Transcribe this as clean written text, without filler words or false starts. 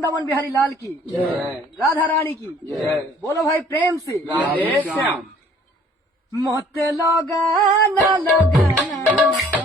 वृंदावन बिहारी लाल की जय। राधा रानी की जय। बोलो भाई प्रेम से राधे श्याम। मोते लगाना लगाना